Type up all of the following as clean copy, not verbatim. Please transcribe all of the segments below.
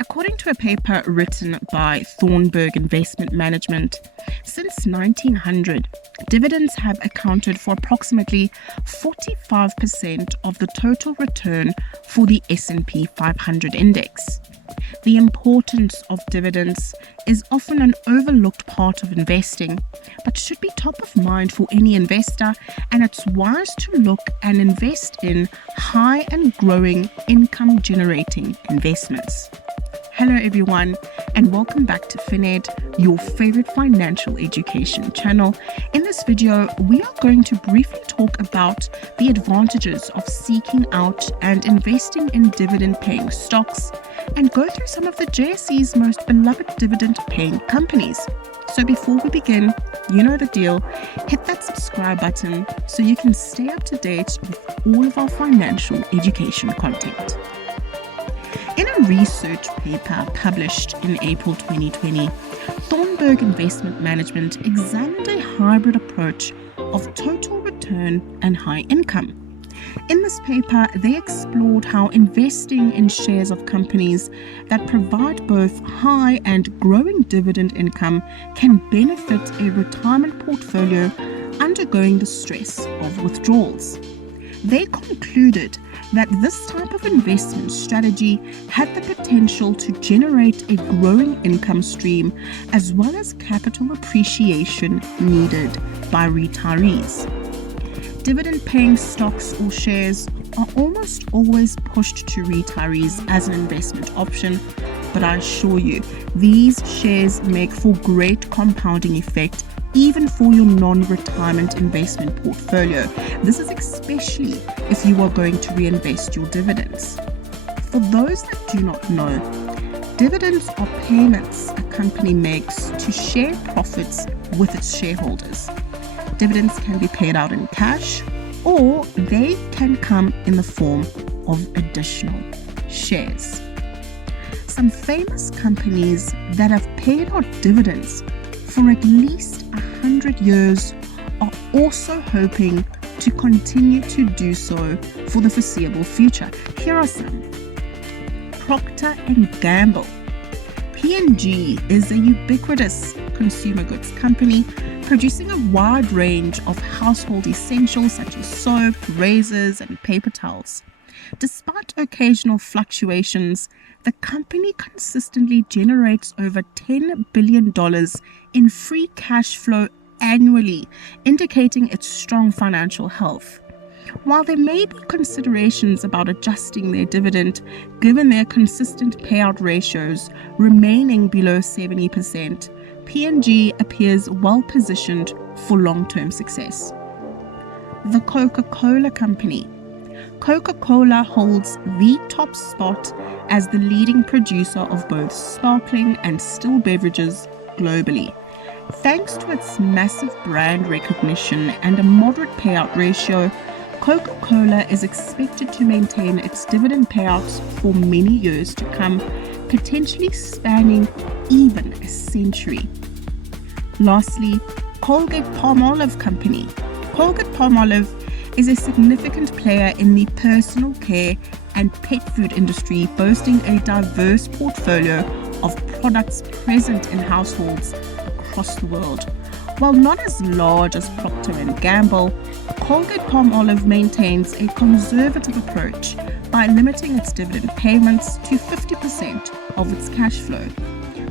According to a paper written by Thornburg Investment Management, since 1900, dividends have accounted for approximately 45% of the total return for the S&P 500 index. The importance of dividends is often an overlooked part of investing, but should be top of mind for any investor, and it's wise to look and invest in high and growing income-generating investments. Hello everyone, and welcome back to FinEd, your favorite financial education channel. In this video, we are going to briefly talk about the advantages of seeking out and investing in dividend-paying stocks, and go through some of the JSE's most beloved dividend-paying companies. So before we begin, you know the deal, hit that subscribe button so you can stay up to date with all of our financial education content. In a research paper published in April 2020, Thornburg Investment Management examined a hybrid approach of total return and high income. In this paper, they explored how investing in shares of companies that provide both high and growing dividend income can benefit a retirement portfolio undergoing the stress of withdrawals. They concluded that this type of investment strategy had the potential to generate a growing income stream as well as capital appreciation needed by retirees. Dividend-paying stocks or shares are almost always pushed to retirees as an investment option, but I assure you, these shares make for great compounding effect even for your non-retirement investment portfolio. This is especially if you are going to reinvest your dividends. For those that do not know, dividends are payments a company makes to share profits with its shareholders. Dividends can be paid out in cash, or they can come in the form of additional shares. Some famous companies that have paid out dividends for at least 100 years are also hoping to continue to do so for the foreseeable future. Here are some. Procter & Gamble. P&G is a ubiquitous consumer goods company producing a wide range of household essentials such as soap, razors, and paper towels. Despite occasional fluctuations, the company consistently generates over $10 billion in free cash flow annually, indicating its strong financial health. While there may be considerations about adjusting their dividend, given their consistent payout ratios remaining below 70%, P&G appears well positioned for long-term success. The Coca-Cola Company. Coca-Cola holds the top spot as the leading producer of both sparkling and still beverages globally. Thanks to its massive brand recognition and a moderate payout ratio, Coca-Cola is expected to maintain its dividend payouts for many years to come, potentially spanning even a century. Lastly, Colgate-Palmolive Company. Colgate-Palmolive is a significant player in the personal care and pet food industry, boasting a diverse portfolio of products present in households across the world. While not as large as Procter & Gamble, Colgate-Palmolive maintains a conservative approach by limiting its dividend payments to 50% of its cash flow.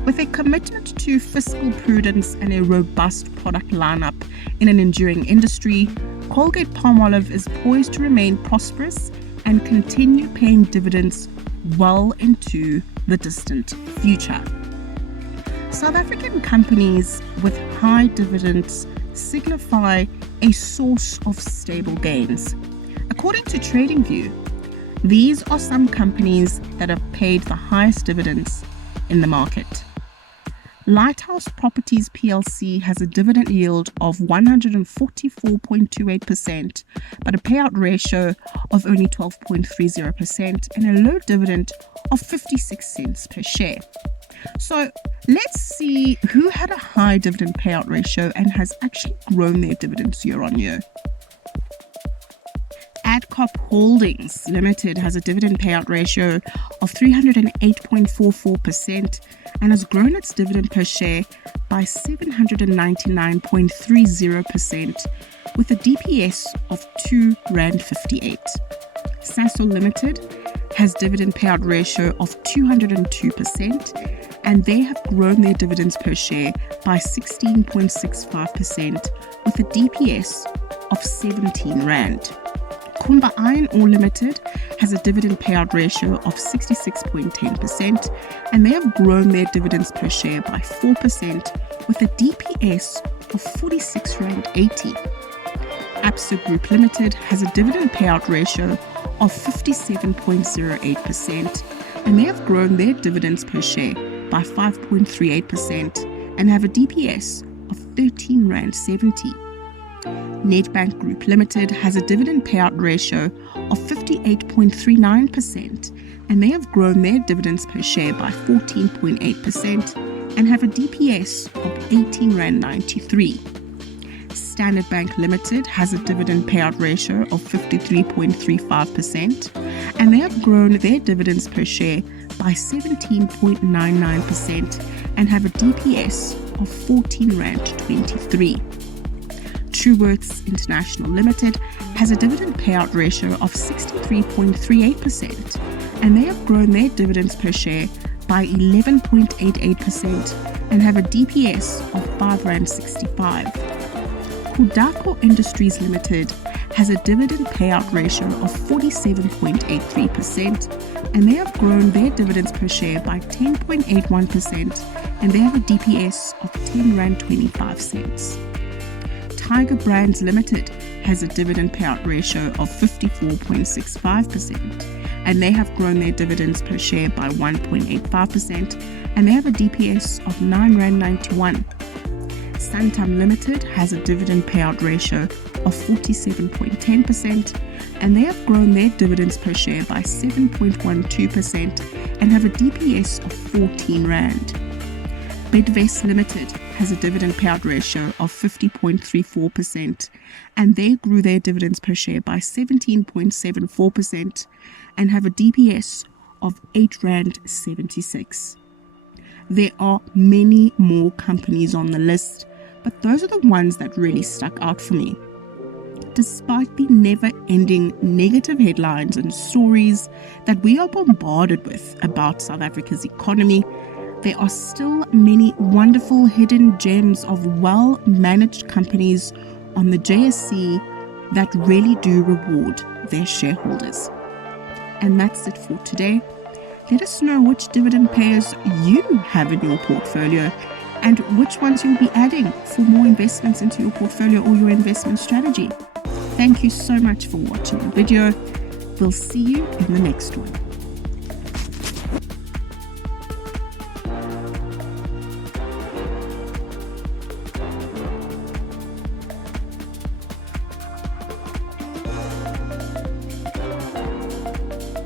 With a commitment to fiscal prudence and a robust product lineup in an enduring industry, Colgate-Palmolive is poised to remain prosperous and continue paying dividends well into the distant future. South African companies with high dividends signify a source of stable gains. According to TradingView, these are some companies that have paid the highest dividends in the market. Lighthouse Properties plc has a dividend yield of 144.28%, but a payout ratio of only 12.30% and a low dividend of 56 cents per share. So let's see who had a high dividend payout ratio and has actually grown their dividends year on year. Adcop Holdings Limited has a dividend payout ratio of 308.44% and has grown its dividend per share by 799.30% with a DPS of R2.58. Sasol Limited has dividend payout ratio of 202% and they have grown their dividends per share by 16.65% with a DPS of R17. Kumba Iron Ore Limited has a dividend payout ratio of 66.10% and they have grown their dividends per share by 4% with a DPS of R46.80. Absa Group Limited has a dividend payout ratio of 57.08% and they have grown their dividends per share by 5.38% and have a DPS of R13.70. Nedbank Group Limited has a dividend payout ratio of 58.39% and they have grown their dividends per share by 14.8% and have a DPS of R18.93. Standard Bank Limited has a dividend payout ratio of 53.35% and they have grown their dividends per share by 17.99% and have a DPS of R14.23. Truworths International Limited has a dividend payout ratio of 63.38% and they have grown their dividends per share by 11.88% and have a DPS of R5.65. Kudako Industries Limited has a dividend payout ratio of 47.83% and they have grown their dividends per share by 10.81% and they have a DPS of R10.25. Tiger Brands Limited has a dividend payout ratio of 54.65% and they have grown their dividends per share by 1.85% and they have a DPS of R9.91. Santam Limited has a dividend payout ratio of 47.10% and they have grown their dividends per share by 7.12% and have a DPS of R14. Bidvest Limited has a dividend payout ratio of 50.34% and they grew their dividends per share by 17.74% and have a DPS of R8.76. There are many more companies on the list, but those are the ones that really stuck out for me. Despite the never-ending negative headlines and stories that we are bombarded with about South Africa's economy, there are still many wonderful hidden gems of well-managed companies on the JSE that really do reward their shareholders. And that's it for today. Let us know which dividend payers you have in your portfolio and which ones you'll be adding for more investments into your portfolio or your investment strategy. Thank you so much for watching the video. We'll see you in the next one.